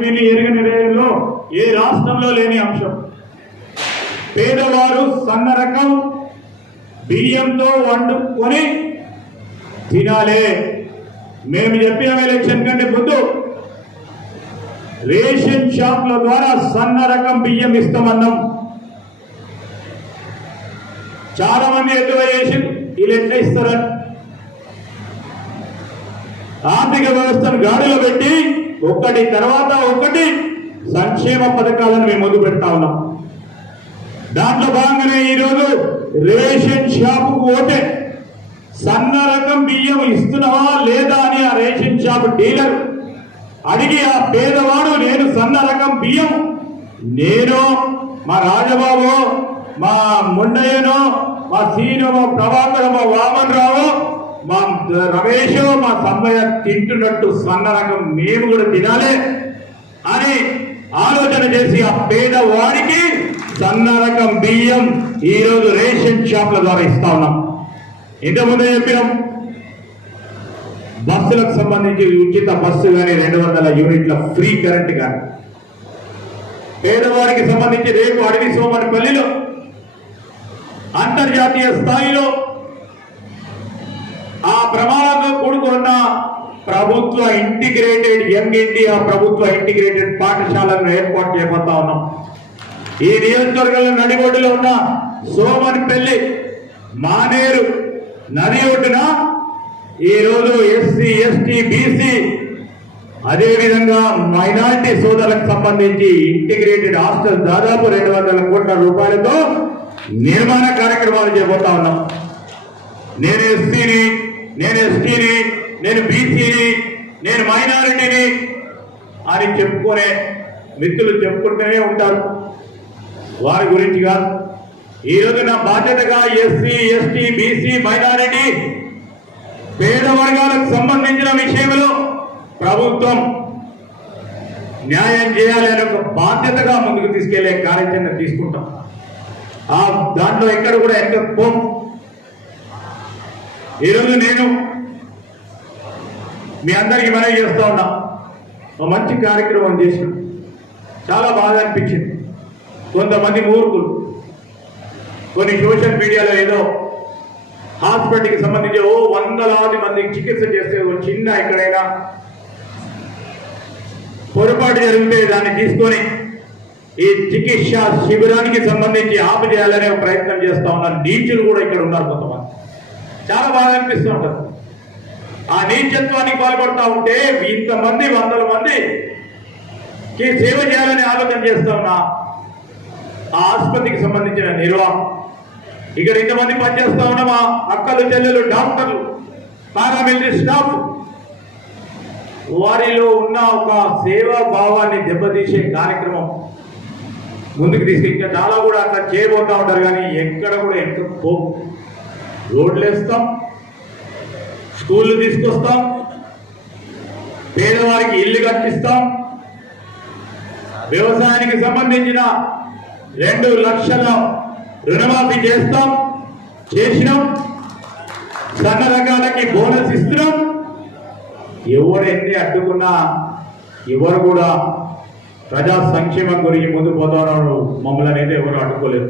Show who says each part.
Speaker 1: విని ఎరగని రేలో ఏ రాష్ట్రంలో లేని అంశం? పేదవారు సన్న రకం బియ్యంతో వండుకొని తినాలే. మేము చెప్పిన ఎలక్షన్ కంటే ముందు రేషన్ షాప్ల ద్వారా సన్న రకం బియ్యం ఇస్తామన్నాం. చాలా మంది ఎక్కువ చేసి వీళ్ళు ఎట్లా ఇస్తారని. ఆర్థిక వ్యవస్థను గాడిలో పెట్టి ఒకటి తర్వాత ఒకటి సంక్షేమ పథకాలను మేము ముందు పెడతా ఉన్నాం. దాంట్లో భాగంగానే ఈరోజు రేషన్ షాపుకు పోతే సన్న రకం బియ్యం ఇస్తున్నావా లేదా అని ఆ రేషన్ షాప్ డీలర్ అడిగి ఆ పేదవాడు నేను సన్న రకం బియ్యం నేను మా రాజబాబు మా ముండయ్యను మా సీనో మా ప్రభాకర్ వామన్ రావు మా రమేష్ మా సమ్మయ్య తింటున్నట్టు సన్న రకం మేము కూడా తినాలి అని ఆలోచన చేసి ఆ పేదవాడికి సన్న రకం బియ్యం ఈరోజు రేషన్ షాప్ల ద్వారా ఇస్తా ఉన్నాం. ఇంతకుముందే చెప్పినాం బస్సులకు సంబంధించి ఉచిత బస్సు కానీ రెండు వందల యూనిట్ల ఫ్రీ కరెంట్ కానీ. పేదవారికి సంబంధించి రేపు అడవి సోమని పల్లిలో అంతర్జాతీయ స్థాయిలో ఆ ప్రమాదంతో కూడుకున్న ప్రభుత్వ ఇంటిగ్రేటెడ్ యంగ్ ఇండియా ప్రభుత్వ ఇంటిగ్రేటెడ్ పాఠశాలను ఏర్పాటు చేయబోతా ఉన్నాం. ఈ నియోజకవర్గంలో నడిగొడ్డులో ఉన్న సోమని పెళ్ళి మానేరు నది ఒడ్డున ఈ రోజు ఎస్సీ ఎస్టీ బీసీ అదేవిధంగా మైనార్టీ మైనారిటీ సోదరులకు సంబంధించి ఇంటిగ్రేటెడ్ హాస్టల్ దాదాపు రెండు వందల కోట్ల రూపాయలతో నిర్మాణ కార్యక్రమాలు చేయబోతా ఉన్నాం. నేను ఎస్సీని నేను ఎస్టీని నేను బీసీని నేను మైనారిటీని అని చెప్పుకునే మిత్రులు చెప్పుకుంటూనే ఉంటారు. వారి గురించి కాదు. ఈరోజు నా బాధ్యతగా ఎస్సీ ఎస్టీ బీసీ మైనారిటీ పేద వర్గాలకు సంబంధించిన విషయంలో ప్రభుత్వం న్యాయం చేయాలి అనే ఒక బాధ్యతగా ముందుకు తీసుకెళ్ళే కార్యాచరణ తీసుకుంటాం. ఆ దాంట్లో ఎక్కడ కూడా ఎక్కడ పోం ఈరోజు నేను మీ అందరికీ మనవి చేస్తూ ఉన్నా. ఒక మంచి కార్యక్రమం చేసిన. చాలా బాగా అనిపించింది. కొంతమంది మూర్ఖులు. కొన్ని సోషల్ మీడియాలో ఏదో హాస్పిటల్కి సంబంధించి ఓ వందలాది మందికి చికిత్స చేస్తే ఓ చిన్న ఎక్కడైనా పొరపాటు జరిగితే దాన్ని తీసుకొని ఈ చికిత్స శిబిరానికి సంబంధించి ఆపు చేయాలనే ప్రయత్నం చేస్తా ఉన్నారు నీచులు కూడా ఇక్కడ ఉన్నారు కొంతమంది. చాలా బాగా అనిపిస్తూ ఉంటుంది. ఆ నీచత్వానికి పాల్పడతా ఉంటే ఇంతమంది వందల మందికి సేవ చేయాలని ఆలోచన చేస్తా ఉన్నా ఆ ఆసుపత్రికి సంబంధించిన నిర్వాహం. ఇక్కడ ఇంతమంది పనిచేస్తా ఉన్నామా? అక్కలు చెల్లెలు డాక్టర్లు పారామిలిటరీ స్టాఫ్. వారిలో ఉన్న ఒక సేవా భావాన్ని దెబ్బతీసే కార్యక్రమం ముందుకు తీసుకు చాలా కూడా అట్లా చేయబోతా ఉంటారు కానీ ఎక్కడ కూడా ఎంత రోడ్లు వేస్తాం స్కూళ్ళు తీసుకొస్తాం పేదవారికి ఇల్లు కట్టిస్తాం. వ్యవసాయానికి సంబంధించిన రెండు లక్షల రుణమాఫీ చేస్తాం చేసినాం. సన్న రకాలకి బోనస్ ఇస్తున్నాం. ఎవరు ఎన్ని అడ్డుకున్నా ఎవరు కూడా ప్రజా సంక్షేమం గురించి ముందు పోతున్నారు మమ్మల్ని అయితే ఎవరు అడ్డుకోలేదు